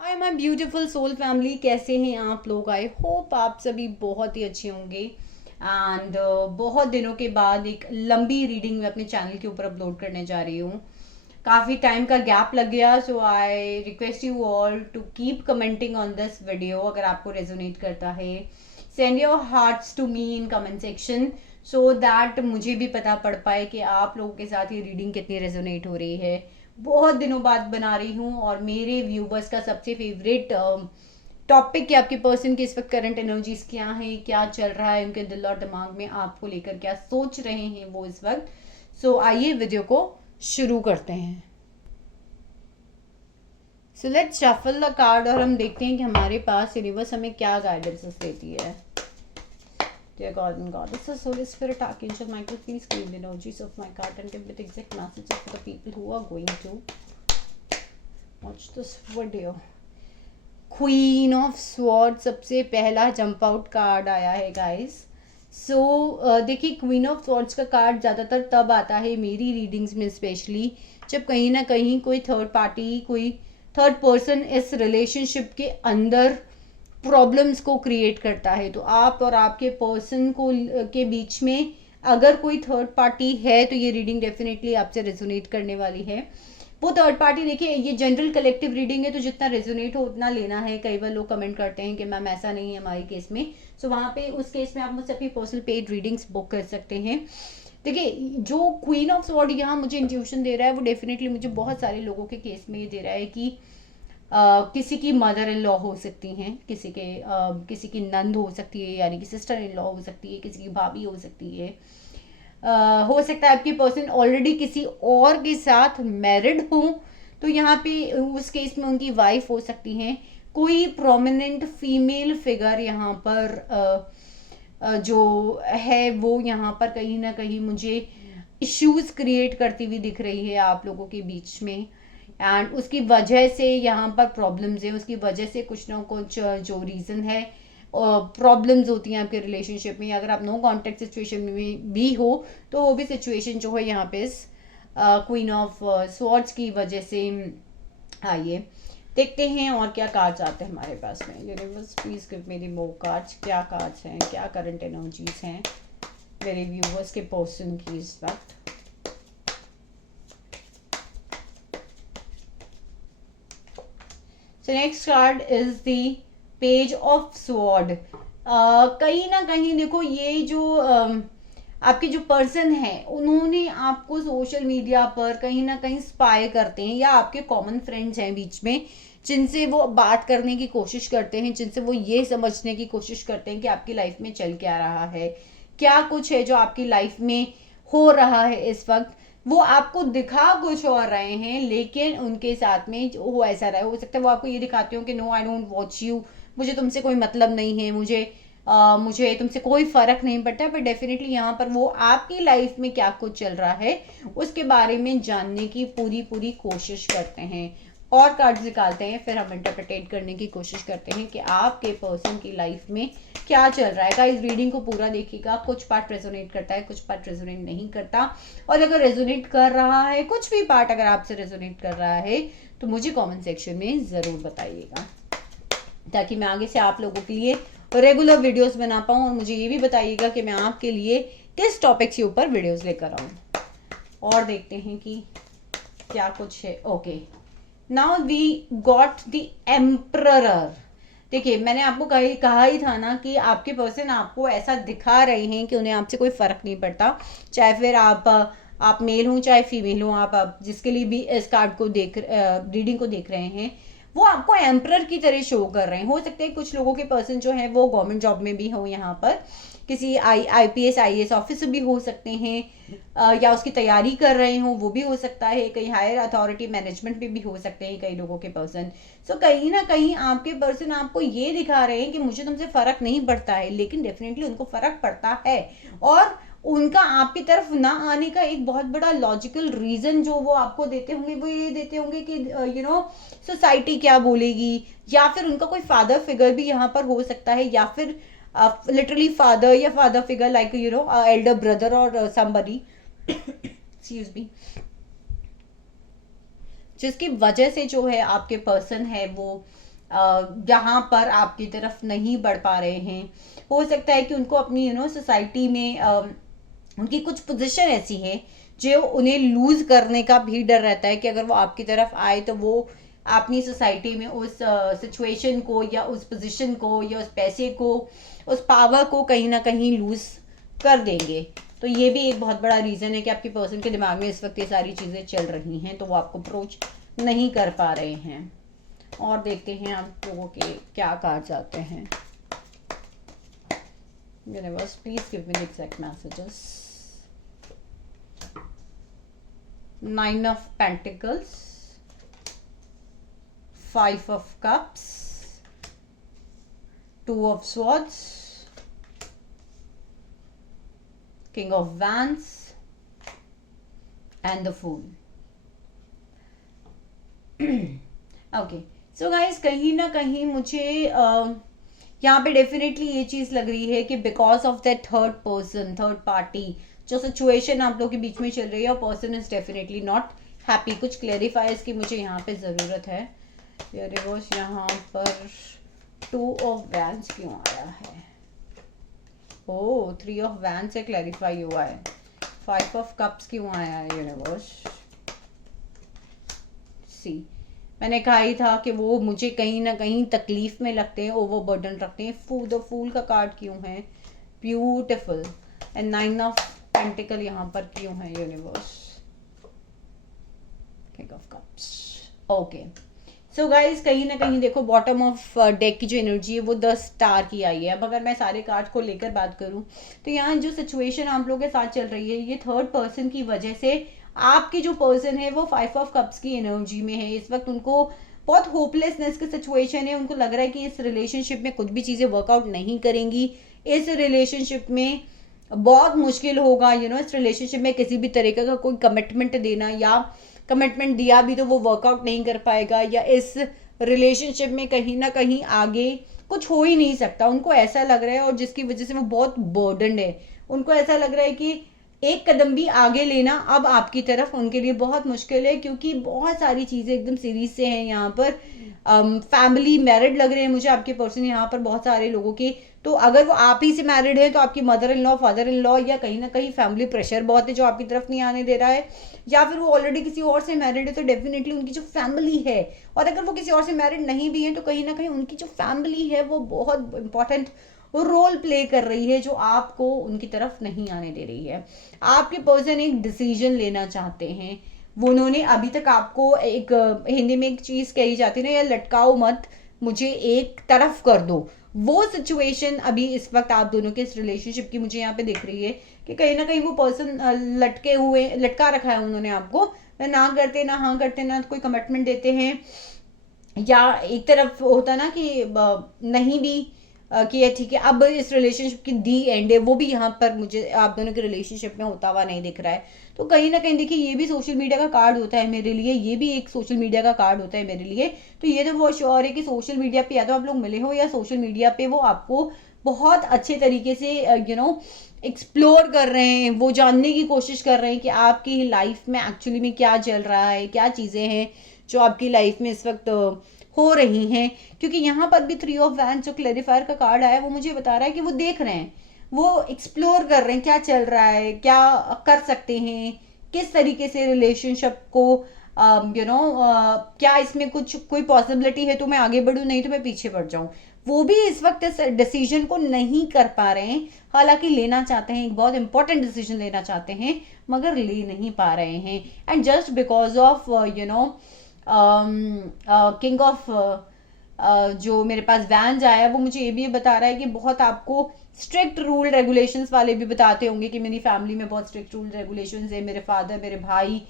Hi my beautiful soul family, कैसे हैं आप लोग। आई होप आप सभी बहुत ही अच्छे होंगे। एंड बहुत दिनों के बाद एक लंबी रीडिंग मैं अपने चैनल के ऊपर अपलोड करने जा रही हूँ। काफ़ी टाइम का गैप लग गया, so I request you all to keep commenting on this video. अगर आपको रेजोनेट करता है, send your hearts to me in comment section, so that मुझे भी पता पड़ पाए कि आप लोगों के साथ ये रीडिंग कितनी रेजोनेट हो रही है। बहुत दिनों बाद बना रही हूँ और मेरे व्यूवर्स का सबसे फेवरेट टॉपिक कि आपके पर्सन के इस वक्त करंट एनर्जीज क्या हैं, क्या चल रहा है उनके दिल और दिमाग में, आपको लेकर क्या सोच रहे हैं वो इस वक्त। सो आइए वीडियो को शुरू करते हैं। So let's shuffle the card और हम देखते हैं कि हमारे पास यूनिवर्स हमें क्या गाइडेंसेस देती है। Dear God and Goddesses, Holy Spirit, Archangel Michael, please clean the energies of my card and give it exact messages for the people who are going to watch this video. Queen of sword सबसे पहला jump out card आया है guys. सो देखिए, queen of swords का card ज़्यादातर तब आता है मेरी रीडिंग्स में, स्पेशली जब कहीं ना कहीं कोई थर्ड पार्टी, कोई थर्ड पर्सन इस रिलेशनशिप के अंदर प्रॉब्लम्स को क्रिएट करता है। तो आप और आपके पर्सन को के बीच में अगर कोई थर्ड पार्टी है तो ये रीडिंग डेफिनेटली आपसे रेजोनेट करने वाली है। वो थर्ड पार्टी, देखिए ये जनरल कलेक्टिव रीडिंग है तो जितना रेजोनेट हो उतना लेना है। कई बार लोग कमेंट करते हैं कि मैम ऐसा नहीं है हमारे केस में, सो वहाँ पे उस केस में आप मुझसे अपनी पर्सनल पेड रीडिंग्स बुक कर सकते हैं। देखिए, जो क्वीन ऑफ स्वॉर्ड यहाँ मुझे इंट्यूशन दे रहा है वो डेफिनेटली मुझे बहुत सारे लोगों के केस में ये दे रहा है कि किसी की मदर इन लॉ हो सकती हैं, किसी की नंद हो सकती है, यानी कि सिस्टर इन लॉ हो सकती है, किसी की भाभी हो सकती है। हो सकता है आपकी पर्सन ऑलरेडी किसी और के साथ मैरिड हो, तो यहाँ पे उस केस में उनकी वाइफ हो सकती हैं। कोई प्रोमिनेंट फीमेल फिगर यहाँ पर जो है वो यहाँ पर कहीं ना कहीं मुझे इश्यूज क्रिएट करती हुई दिख रही है आप लोगों के बीच में। एंड उसकी वजह से यहाँ पर प्रॉब्लम्स है, उसकी वजह से कुछ ना कुछ जो रीज़न है प्रॉब्लम्स होती हैं आपके रिलेशनशिप में। अगर आप नो कॉन्टेक्ट सिचुएशन में भी हो तो वो भी सिचुएशन जो है यहाँ पे इस क्वीन ऑफ स्वॉर्ड्स की वजह से। आइए देखते हैं और क्या कार्ड्स आते हैं हमारे पास में। Universe please give me the more cards. क्या कार्ड्स हैं, क्या करंट एनर्जीज हैं मेरे व्यूवर्स के पर्सन की इस वक्त। So next card is the page of sword. कहीं ना कहीं देखो, ये जो आपके जो पर्सन है उन्होंने आपको सोशल मीडिया पर कहीं ना कहीं स्पाई करते हैं, या आपके कॉमन फ्रेंड्स हैं बीच में जिनसे वो बात करने की कोशिश करते हैं, जिनसे वो ये समझने की कोशिश करते हैं कि आपकी लाइफ में चल क्या रहा है, क्या कुछ है जो आपकी लाइफ में हो रहा है इस वक्त। वो आपको दिखा कुछ और रहे हैं, लेकिन उनके साथ में वो ऐसा रहा है, हो सकता है वो आपको ये दिखाते हो कि no I don't watch you, मुझे तुमसे कोई मतलब नहीं है, मुझे तुमसे कोई फर्क नहीं पड़ता। पर डेफिनेटली यहाँ पर वो आपकी लाइफ में क्या कुछ चल रहा है उसके बारे में जानने की पूरी पूरी कोशिश करते हैं। और कार्ड्स निकालते हैं, फिर हम इंटरप्रिटेट करने की कोशिश करते हैं कि आपके पर्सन की लाइफ में क्या चल रहा है। गाइस रीडिंग को पूरा देखिएगा, कुछ पार्ट रेजोनेट करता है, कुछ पार्ट रेजोनेट नहीं करता। और अगर रेजोनेट कर रहा है, कुछ भी पार्ट अगर आपसे रेजोनेट कर रहा है तो मुझे कमेंट सेक्शन में ज़रूर बताइएगा, ताकि मैं आगे से आप लोगों के लिए रेगुलर वीडियोस बना पाऊँ। और मुझे ये भी बताइएगा कि मैं आपके लिए किस टॉपिक के ऊपर वीडियोस लेकर आऊँ। और देखते हैं कि क्या कुछ है। Okay, now we got the emperor. देखिए, मैंने आपको कहा ही था ना कि आपके पर्सन आपको ऐसा दिखा रहे हैं कि उन्हें आपसे कोई फर्क नहीं पड़ता, चाहे फिर आप मेल हो चाहे फीमेल हो। आप जिसके लिए भी इस कार्ड को रीडिंग को देख रहे हैं, वो आपको एम्परर की तरह शो कर रहे हैं। हो सकता है कुछ लोगों के पर्सन जो है वो गवर्नमेंट जॉब में भी हो, यहाँ पर किसी आईपीएस आईएएस ऑफिसर भी हो सकते हैं, या उसकी तैयारी कर रहे हो वो भी हो सकता है। कहीं हायर अथॉरिटी मैनेजमेंट में भी हो सकते हैं कई लोगों के पर्सन। सो कहीं ना कहीं आपके पर्सन आपको ये दिखा रहे हैं कि मुझे तुमसे फर्क नहीं पड़ता है, लेकिन डेफिनेटली उनको फर्क पड़ता है। और उनका आपकी तरफ ना आने का एक बहुत बड़ा लॉजिकल रीजन जो वो आपको देते होंगे, वो ये देते होंगे कि सोसाइटी क्या बोलेगी, या फिर उनका कोई फादर फिगर भी यहाँ पर हो सकता है, या फिर लिटरली फादर या father figure like Elder brother और समबडी एक्सक्यूज मी, जिसकी वजह से जो है आपके पर्सन है वो जहाँ पर आपकी तरफ नहीं बढ़ पा रहे हैं। हो सकता है कि उनको अपनी सोसाइटी में उनकी कुछ पोजीशन ऐसी है जो उन्हें लूज करने का भी डर रहता है कि अगर वो आपकी तरफ आए तो वो अपनी सोसाइटी में उस सिचुएशन को या उस पोजीशन को या उस पैसे को, उस पावर को कहीं ना कहीं लूज कर देंगे। तो ये भी एक बहुत बड़ा रीज़न है कि आपके पर्सन के दिमाग में इस वक्त ये सारी चीज़ें चल रही हैं, तो वो आपको अप्रोच नहीं कर पा रहे हैं। और देखते हैं आप लोगों के क्या कार्ड्स आते हैं। Universe please give me the exact messages. 9 of pentacles, 5 of cups, 2 of swords, king of wands and the fool. Okay, so guys कहीं ना कहीं मुझे यहाँ पे डेफिनेटली ये चीज लग रही है कि because of that third person, third party, जो सिचुएशन आप लोगों के बीच में चल रही है, person is definitely not happy. कुछ क्लेरिफायर्स की मुझे यहाँ पे जरूरत है। रिवर्स यहाँ पर 2 ऑफ वैंड्स क्यों आया है? ओ 3 ऑफ वैंड्स से क्लैरिफाई हुआ है। 5 ऑफ कप्स क्यों आया है यूनिवर्स? सी, मैंने कहा ही था कि वो मुझे कहीं ना कहीं तकलीफ में लगते हैं, ओवर बर्डन रखते हैं। द फूल का कार्ड क्यों है? ब्यूटिफुल। एंड 9 ऑफ पेंटिकल यहाँ पर क्यों है universe? King of cups. Okay, so guys कहीं ना कहीं देखो बॉटम ऑफ डेक की जो एनर्जी है वो 10 स्टार की आई है। अब अगर मैं सारे कार्ड को लेकर बात करूं तो यहाँ जो सिचुएशन आप लोगों के साथ चल रही है, ये थर्ड पर्सन की वजह से आपके जो पर्सन है वो 5 ऑफ कप्स की एनर्जी में है। इस वक्त उनको बहुत होपलेसनेस की सिचुएशन है। उनको लग रहा है कि इस रिलेशनशिप में कुछ भी चीजें वर्कआउट नहीं करेंगी, इस रिलेशनशिप में बहुत मुश्किल होगा इस रिलेशनशिप में किसी भी तरीके का कोई कमिटमेंट देना, या कमिटमेंट दिया भी तो वो वर्कआउट नहीं कर पाएगा, या इस रिलेशनशिप में कहीं ना कहीं आगे कुछ हो ही नहीं सकता। उनको ऐसा लग रहा है, और जिसकी वजह से वो बहुत बर्डन है। उनको ऐसा लग रहा है कि एक कदम भी आगे लेना अब आपकी तरफ उनके लिए बहुत मुश्किल है, क्योंकि बहुत सारी चीजें एकदम सीरीज से हैं यहाँ पर। फैमिली मैरिड लग रहे हैं मुझे आपके पर्सन यहाँ पर बहुत सारे लोगों की। तो अगर वो आप ही से मैरिड है तो आपकी mother in law, father in law, या कहीं ना कहीं फैमिली प्रेशर बहुत है जो आपकी तरफ नहीं आने दे रहा है, या फिर वो ऑलरेडी किसी और से मैरिड है तो डेफिनेटली उनकी जो फैमिली है, और अगर वो किसी और से मैरिड नहीं भी है तो कहीं ना कहीं उनकी जो फैमिली है वो बहुत इंपॉर्टेंट रोल प्ले कर रही है जो आपको उनकी तरफ नहीं आने दे रही है। आपके पर्सन एक डिसीजन लेना चाहते हैं। वो उन्होंने अभी तक आपको एक हिंदी में एक चीज कही जाती है ना, या लटकाओ मत, मुझे एक तरफ कर दो। वो सिचुएशन अभी इस वक्त आप दोनों के इस रिलेशनशिप की मुझे यहाँ पे दिख रही है कि कहीं ना कहीं वो पर्सन लटका रखा है उन्होंने आपको। ना करते ना हाँ करते, ना कोई कमिटमेंट देते हैं, या एक तरफ होता ना कि नहीं भी कि ठीक है अब इस रिलेशनशिप की दी एंड है, वो भी यहाँ पर मुझे आप दोनों के रिलेशनशिप में होता हुआ नहीं दिख रहा है। तो कहीं ना कहीं देखिए ये भी सोशल मीडिया का कार्ड होता है मेरे लिए, ये भी एक सोशल मीडिया का कार्ड होता है मेरे लिए। तो ये तो बहुत श्योर है कि सोशल मीडिया पे या तो आप लोग मिले हो, या सोशल मीडिया पे वो आपको बहुत अच्छे तरीके से एक्सप्लोर कर रहे हैं, वो जानने की कोशिश कर रहे हैं कि आपकी लाइफ में एक्चुअली में क्या चल रहा है, क्या चीज़ें हैं जो आपकी लाइफ में इस वक्त हो रही हैं। क्योंकि यहाँ पर भी 3 ऑफ वैंड्स जो क्लैरिफायर का कार्ड आया वो मुझे बता रहा है कि वो देख रहे हैं, वो एक्सप्लोर कर रहे हैं क्या चल रहा है, क्या कर सकते हैं, किस तरीके से रिलेशनशिप को क्या इसमें कुछ कोई पॉसिबिलिटी है तो मैं आगे बढ़ूं, नहीं तो मैं पीछे बढ़ जाऊं। वो भी इस वक्त इस डिसीजन को नहीं कर पा रहे हैं, हालांकि लेना चाहते हैं, एक बहुत इंपॉर्टेंट डिसीजन लेना चाहते हैं मगर ले नहीं पा रहे हैं। And just because of king of जो मेरे पास वैन आया है वो मुझे ये भी बता रहा है कि बहुत आपको स्ट्रिक्ट रूल रेगुलेशंस वाले भी बताते होंगे कि मेरी फैमिली में बहुत स्ट्रिक्ट रूल रेगुलेशंस है, मेरे फादर, मेरे भाई,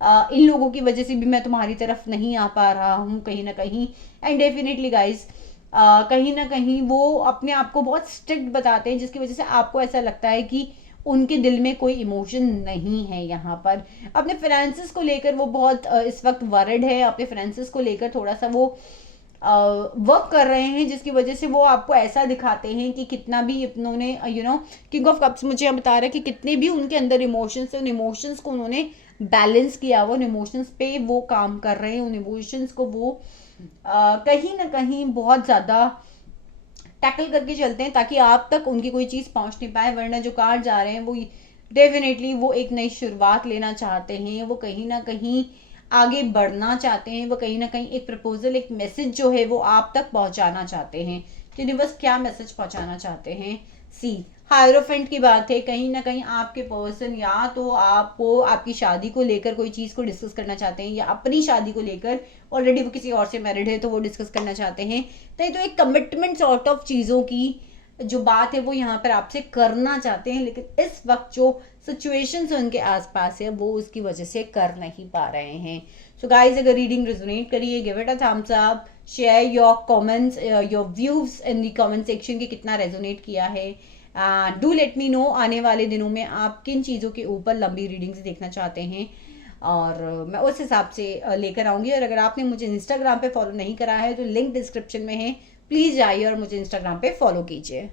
इन लोगों की वजह से भी मैं तुम्हारी तरफ नहीं आ पा रहा हूँ कहीं ना कहीं। एंड डेफिनेटली गाइज कहीं ना कहीं वो अपने आप को बहुत स्ट्रिक्ट बताते हैं, जिसकी वजह से आपको ऐसा लगता है कि उनके दिल में कोई इमोशन नहीं है। यहाँ पर अपने फाइनेंसेस को लेकर वो बहुत इस वक्त वरिड है, अपने फाइनेंसेस को लेकर थोड़ा सा वो वर्क कर रहे हैं, जिसकी वजह से वो आपको ऐसा दिखाते हैं कि कितना भी उन्होंने किंग ऑफ कप्स मुझे बता रहा है कि कितने भी उनके अंदर इमोशंस है, उन इमोशंस को उन्होंने बैलेंस किया, वो उन इमोशंस पे वो काम कर रहे हैं, उन इमोशंस को वो कहीं ना कहीं बहुत ज़्यादा टैकल करके चलते हैं ताकि आप तक उनकी कोई चीज़ पहुंच नहीं पाए, वरना जो कार जा रहे हैं वो डेफिनेटली वो एक नई शुरुआत लेना चाहते हैं, वो कहीं ना कहीं आगे बढ़ना चाहते हैं, वो कहीं ना कहीं एक प्रपोजल, एक मैसेज जो है वो आप तक पहुंचाना चाहते हैं। यूनिवर्स क्या मैसेज पहुंचाना चाहते हैं? सी हायरोफेंट की बात है, कहीं ना कहीं आपके पर्सन या तो आपको आपकी शादी को लेकर कोई चीज़ को डिस्कस करना चाहते हैं, या अपनी शादी को लेकर, ऑलरेडी वो किसी और से मैरिड है तो वो डिस्कस करना चाहते हैं। तो एक कमिटमेंट सॉर्ट ऑफ चीज़ों की जो बात है वो यहाँ पर आपसे करना चाहते हैं, लेकिन इस वक्त जो सिचुएशंस उनके आसपास है वो उसकी वजह से कर नहीं पा रहे हैं। सो गाइज, अगर रीडिंग रेजोनेट करिए, give it a thumbs up, share your comments, your views in the comment section कि कितना रेजोनेट किया है। डू लेट मी नो आने वाले दिनों में आप किन चीज़ों के ऊपर लंबी रीडिंग्स देखना चाहते हैं, और मैं उस हिसाब से लेकर आऊँगी। और अगर आपने मुझे इंस्टाग्राम पे फॉलो नहीं करा है तो लिंक डिस्क्रिप्शन में है, प्लीज़ जाइए और मुझे इंस्टाग्राम पे फॉलो कीजिए।